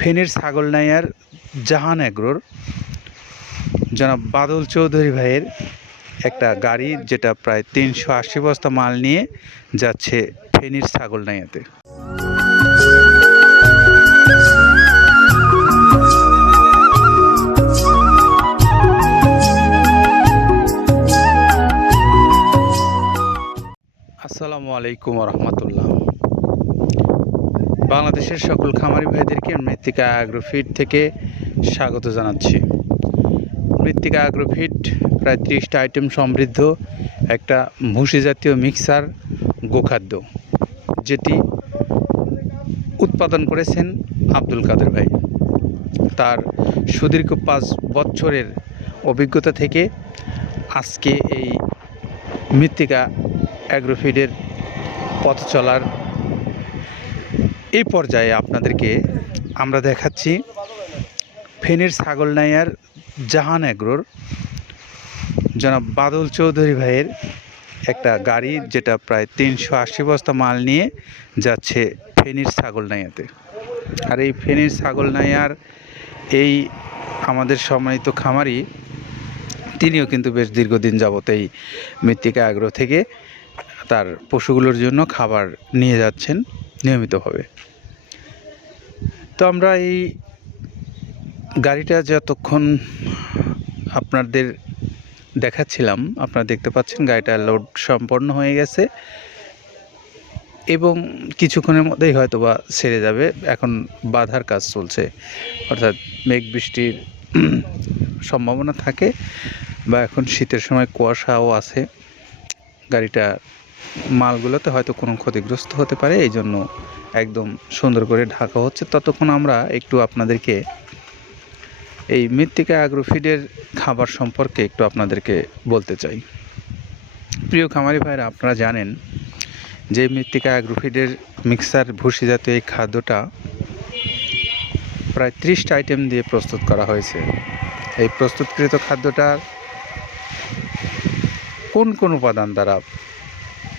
ফেনীর ছাগলনাইয়ার জাহান এগ্রোর জনাব বাদল চৌধুরী ভাইয়ের একটা গাড়ি যেটা প্রায় তিনশো আশি বস্তা মাল নিয়ে যাচ্ছে ফেনীর ছাগলনাইয়াতে আসসালামু আলাইকুম রহমতুল্লাহ। বাংলাদেশের সকল খামারি ভাইদেরকে মৃত্তিকা অ্যাগ্রোফিট থেকে স্বাগত জানাচ্ছি। মৃত্তিকা অ্যাগ্রোফিট প্রায় ত্রিশটা আইটেম সমৃদ্ধ একটা ভুসি জাতীয় মিক্সার গোখাদ্য, যেটি উৎপাদন করেছেন আব্দুল কাদের ভাই। তার সুদীর্ঘ পাঁচ বছরের অভিজ্ঞতা থেকে আজকে এই মৃত্তিকা অ্যাগ্রোফিডের পথ চলার এই পর্যায়ে আপনাদেরকে আমরা দেখাচ্ছি ফেনীর ছাগলনাইয়ার জাহান অ্যাগ্রোর জনাব বাদল চৌধুরী ভাইয়ের একটা গাড়ি, যেটা প্রায় তিনশো আশি বস্তা মাল নিয়ে যাচ্ছে ফেনীর ছাগলনাইয়াতে আর এই ফেনীর ছাগলনাইয়ার এই আমাদের সম্মানিত খামারি, তিনিও কিন্তু বেশ দীর্ঘদিন যাবত এই মৃত্তিকা আগ্রহ থেকে তার পশুগুলোর জন্য খাবার নিয়ে যাচ্ছেন। নিয়মিতভাবে তো আমরা এই গাড়িটা যতক্ষণ আপনাদের দেখাচ্ছিলাম, আপনারা দেখতে পাচ্ছেন গাড়িটা লোড সম্পন্ন হয়ে গেছে এবং কিছুক্ষণের মধ্যেই হয়তো বা সেরে যাবে। এখন বাধার কাজ চলছে, অর্থাৎ মেঘ বৃষ্টির সম্ভাবনা থাকে বা এখন শীতের সময় কুয়াশাও আছে। গাড়িটা মালগুলোতে হয়তো কোনো ক্ষতিগ্রস্ত হতে পারে, এই জন্য একদম সুন্দর করে ঢাকা হচ্ছে। ততক্ষণ আমরা একটু আপনাদেরকে এই মৃত্তিকা অ্যাগ্রোফিডের খাবার সম্পর্কে একটু আপনাদেরকে বলতে চাই। প্রিয় খামারি ভাইরা, আপনারা জানেন যে মৃত্তিকা অ্যাগ্রোফিডের মিক্সার ভুসি জাতীয় এই খাদ্যটা প্রায় ত্রিশটা আইটেম দিয়ে প্রস্তুত করা হয়েছে। এই প্রস্তুতকৃত খাদ্যটার কোন কোন উপাদান দ্বারা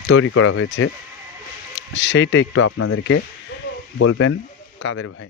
তৈরি করা হয়েছে সেইটা একটু আপনাদেরকে বলবেন কাদের ভাই?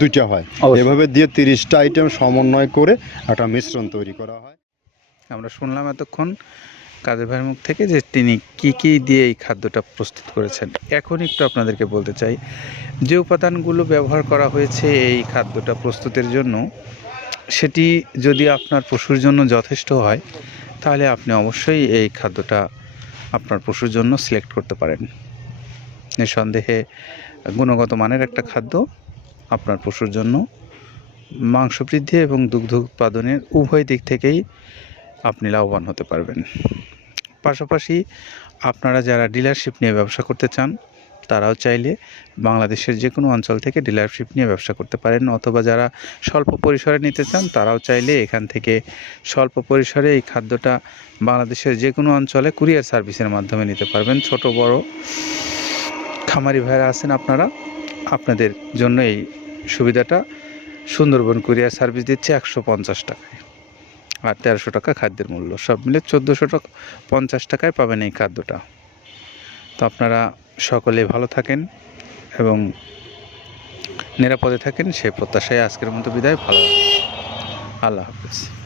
দুইটা হয়। এভাবে দিয়ে তিরিশটা আইটেম সমন্বয় করে একটা মিশ্রণ তৈরি করা হয়। আমরা শুনলাম এতক্ষণ কাজী ভাইয়ের মুখ থেকে যে তিনি কি কি দিয়ে এই খাদ্যটা প্রস্তুত করেছেন। এখন একটু আপনাদেরকে বলতে চাই যে উপাদানগুলো ব্যবহার করা হয়েছে এই খাদ্যটা প্রস্তুতের জন্য সেটি যদি আপনার পশুর জন্য যথেষ্ট হয় তাহলে আপনি অবশ্যই এই খাদ্যটা আপনার পশুর জন্য সিলেক্ট করতে পারেন। নিঃসন্দেহে গুণগত মানের একটা খাদ্য আপনার পশুর জন্য। মাংস বৃদ্ধি এবং দুগ্ধ উৎপাদনের উভয় দিক থেকেই আপনি লাভবান হতে পারবেন। পাশাপাশি আপনারা যারা ডিলারশিপ নিয়ে ব্যবসা করতে চান, তারাও চাইলে বাংলাদেশের যে কোনো অঞ্চল থেকে ডিলারশিপ নিয়ে ব্যবসা করতে পারেন, অথবা যারা স্বল্প পরিসরে নিতে চান, তারাও চাইলে এখান থেকে স্বল্প পরিসরে এই খাদ্যটা বাংলাদেশের যে কোনো অঞ্চলে কুরিয়ার সার্ভিসের মাধ্যমে নিতে পারবেন। ছোট, বড় খামারি ভাইরা আছেন আপনারা, আপনাদের জন্য এই সুবিধাটা সুন্দরবন কুরিয়ার সার্ভিস দিচ্ছে একশো পঞ্চাশ টাকায়। আর তেরোশো টাকা খাদ্যের মূল্য। সব মিলে চোদ্দোশো টাকা, পঞ্চাশ টাকায় পাবেন এই খাদ্যটা। তো আপনারা সকলে ভালো থাকেন এবং নিরাপদে থাকেন। সেই প্রত্যাশায় আজকের মতো বিদায়। ভালো আল্লাহ হাফেজ।